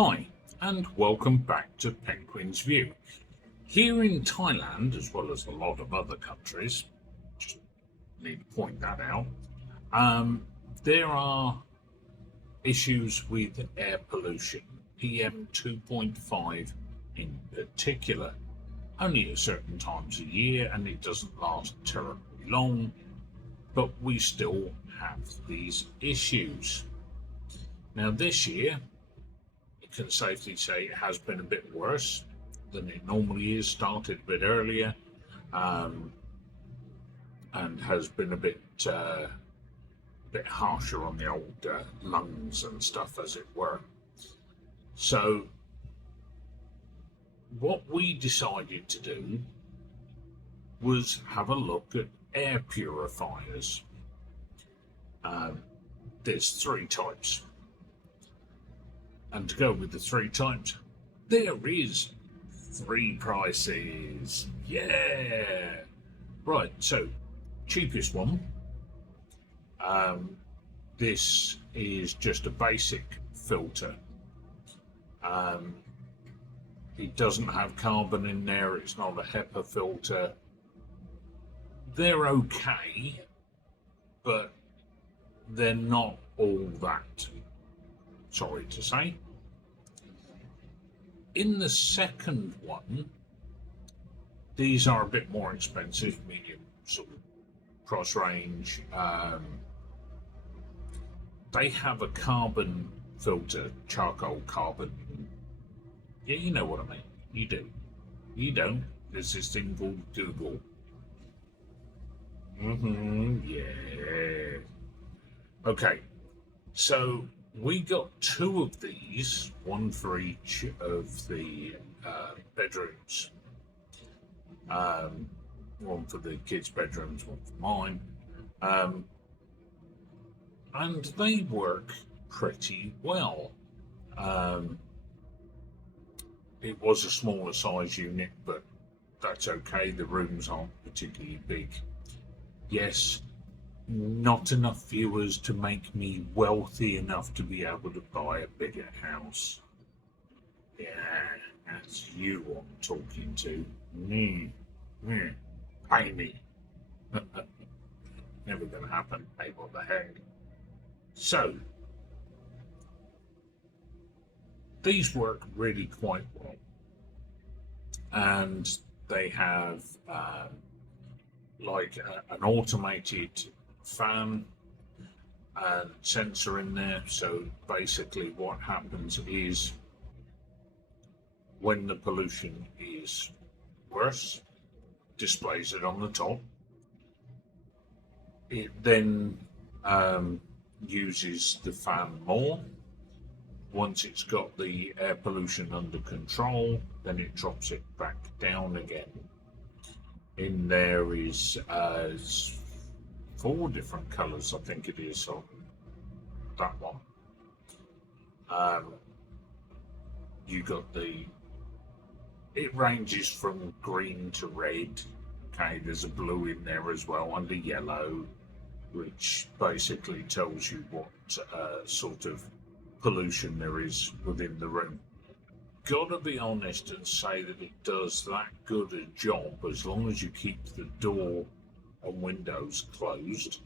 Hi, and welcome back to Penguin's View. Here in Thailand, as well as a lot of other countries, just need to point that out, there are issues with air pollution, PM 2.5 in particular, only at certain times a year, and it doesn't last terribly long, but we still have these issues. Now, this year, can safely say it has been a bit worse than it normally is, started a bit earlier, and has been a bit harsher on the old lungs and stuff, as it were. So what we decided to do was have a look at air purifiers. There's three types. And to go with the three types, there is three prices. Yeah! Right, so cheapest one. This is just a basic filter. It doesn't have carbon in there, it's not a HEPA filter. They're okay, but they're not all that, sorry to say. In the second one, these are a bit more expensive, medium sort of price range. They have a carbon filter, charcoal carbon. Yeah, you know what I mean. You do. You don't. There's this thing called Google. Yeah. Okay. So we got two of these, one for each of the bedrooms. One for the kids' bedrooms, one for mine. And they work pretty well. It was a smaller size unit, but that's okay. The rooms aren't particularly big. Yes, not enough viewers to make me wealthy enough to be able to buy a bigger house. Yeah, that's you I'm talking to. Pay me. Never gonna happen. Hey, what the heck? So, these work really quite well. And they have an automated fan and sensor in there. So basically what happens is when the pollution is worse, displays it on the top. It then uses the fan more. Once it's got the air pollution under control, then it drops it back down again. In there is 4 different colours, I think it is, on that one. You got it ranges from green to red. Okay, there's a blue in there as well, under yellow, which basically tells you what sort of pollution there is within the room. Gotta be honest and say that it does that good a job as long as you keep the door and windows closed.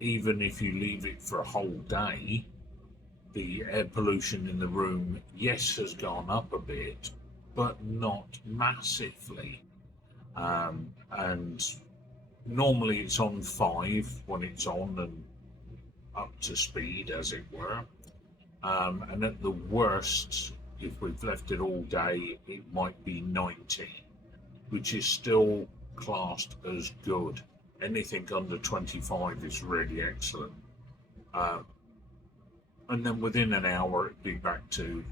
Even if you leave it for a whole day, the air pollution in the room, yes, has gone up a bit, but not massively. And normally it's on 5 when it's on and up to speed, as it were. And at the worst, if we've left it all day, it might be 90, which is still classed as good. Anything under 25 is really excellent. And then within an hour, it'd be back to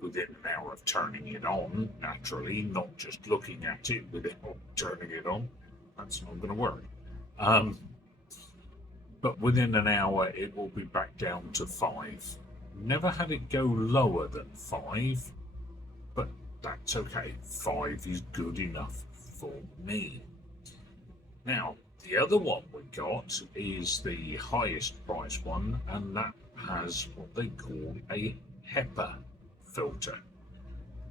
within an hour of turning it on, naturally, not just looking at it without turning it on. That's not going to work. But within an hour, it will be back down to 5. Never had it go lower than 5, but that's okay. 5 is good enough for me. Now, the other one we got is the highest price one, and that has what they call a HEPA filter.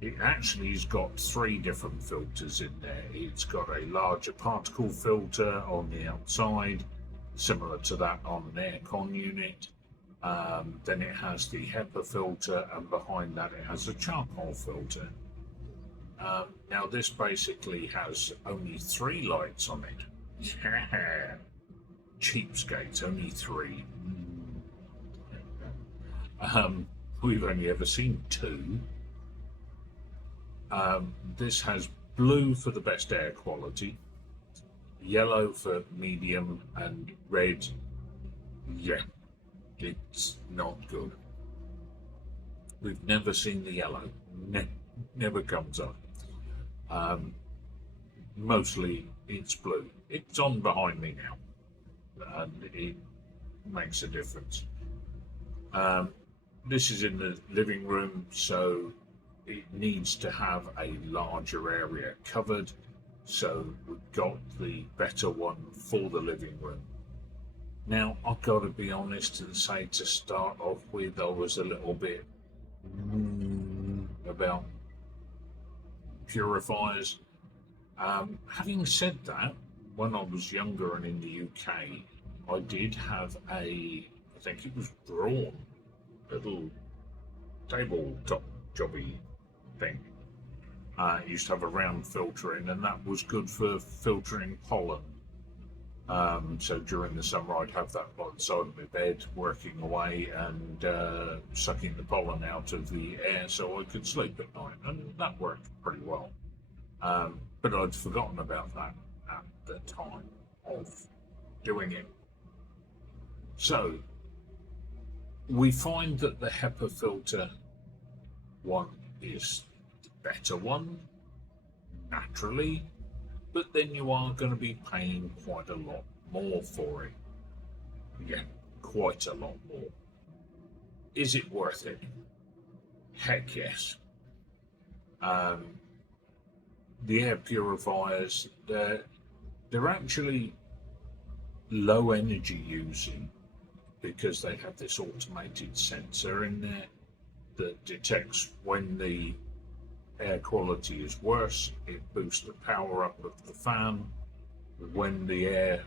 It actually has got three different filters in there. It's got a larger particle filter on the outside, similar to that on an aircon unit. Then it has the HEPA filter, and behind that it has a charcoal filter. Now this basically has only three lights on it. Cheapskates, only three. We've only ever seen two. This has blue for the best air quality, yellow for medium, and red, yeah, it's not good. We've never seen the yellow. Never comes up. Mostly it's blue. It's on behind me now, and it makes a difference. This is in the living room, so it needs to have a larger area covered. So we've got the better one for the living room. Now, I've got to be honest and say, to start off with, I was a little bit about purifiers. Having said that, when I was younger and in the UK, I did have I think it was Braun, little tabletop jobby thing. It used to have a round filter in, and that was good for filtering pollen. So during the summer, I'd have that by the side of my bed, working away and sucking the pollen out of the air so I could sleep at night, and that worked pretty well. But I'd forgotten about that at the time of doing it. So we find that the HEPA filter one is the better one, naturally, but then you are going to be paying quite a lot more for it. Yeah, quite a lot more. Is it worth it? Heck yes. The air purifiers, they're actually low energy using, because they have this automated sensor in there that detects when the air quality is worse. It boosts the power up of the fan. When the air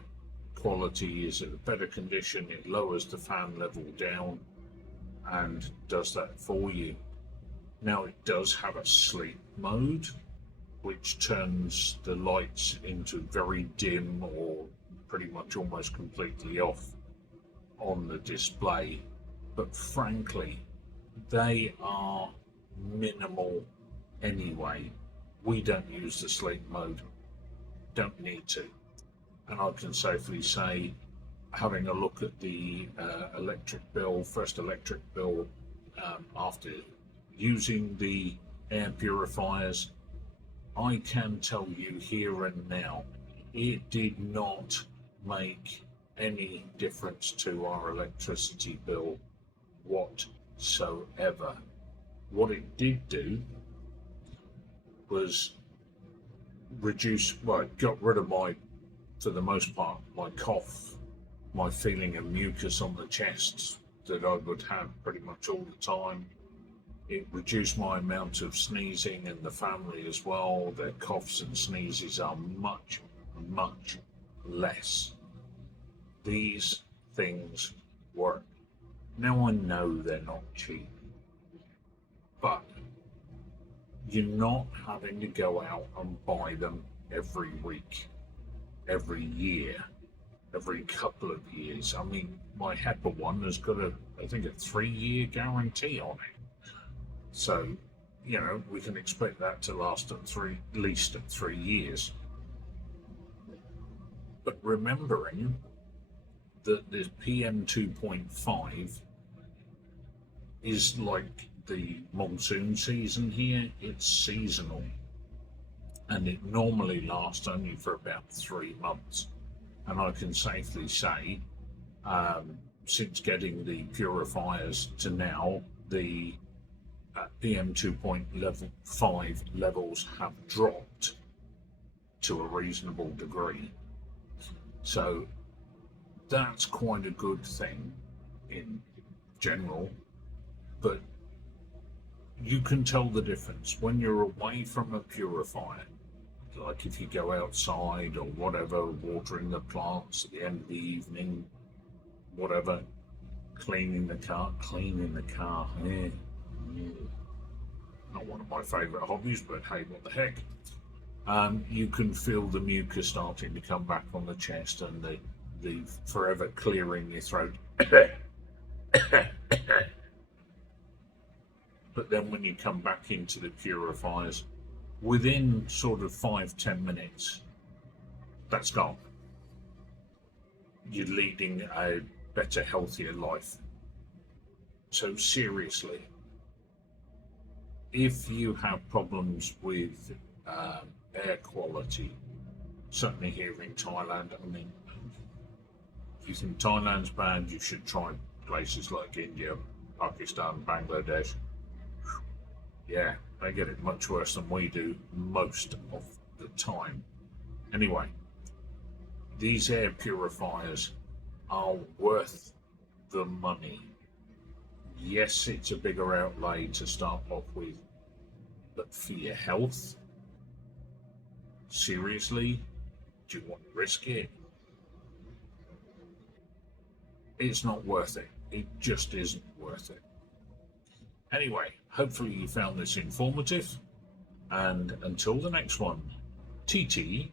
quality is at a better condition, it lowers the fan level down and does that for you. Now, it does have a sleep mode, which turns the lights into very dim or pretty much almost completely off on the display. But frankly, they are minimal anyway. We don't use the sleep mode, don't need to. And I can safely say, having a look at the first electric bill after using the air purifiers, I can tell you here and now, it did not make any difference to our electricity bill whatsoever. What it did do was it got rid of for the most part, my cough, my feeling of mucus on the chest that I would have pretty much all the time. It reduced my amount of sneezing, and the family as well. Their coughs and sneezes are much, much less. These things work. Now, I know they're not cheap, but you're not having to go out and buy them every week, every year, every couple of years. I mean, my HEPA one has got I think a 3-year guarantee on it. So, we can expect that to last at least 3 years. But remembering that the PM 2.5 is like the monsoon season here, it's seasonal. And it normally lasts only for about 3 months. And I can safely say, since getting the purifiers to now, the PM 2.5 levels have dropped to a reasonable degree. So that's quite a good thing in general, but you can tell the difference when you're away from a purifier. Like if you go outside or whatever, watering the plants at the end of the evening, whatever, cleaning the car, yeah. Not one of my favourite hobbies, but hey, what the heck. You can feel the mucus starting to come back on the chest and the forever clearing your throat. But then when you come back into the purifiers, within sort of 5-10 minutes, that's gone. You're leading a better, healthier life. So seriously, if you have problems with air quality, certainly here in Thailand, I mean, if you think Thailand's bad, you should try places like India, Pakistan, Bangladesh. Yeah, they get it much worse than we do most of the time. Anyway, these air purifiers are worth the money. Yes, it's a bigger outlay to start off with, but for your health, seriously, do you want to risk it? It's not worth it. It just isn't worth it. Anyway, hopefully you found this informative, and until the next one, TTFN.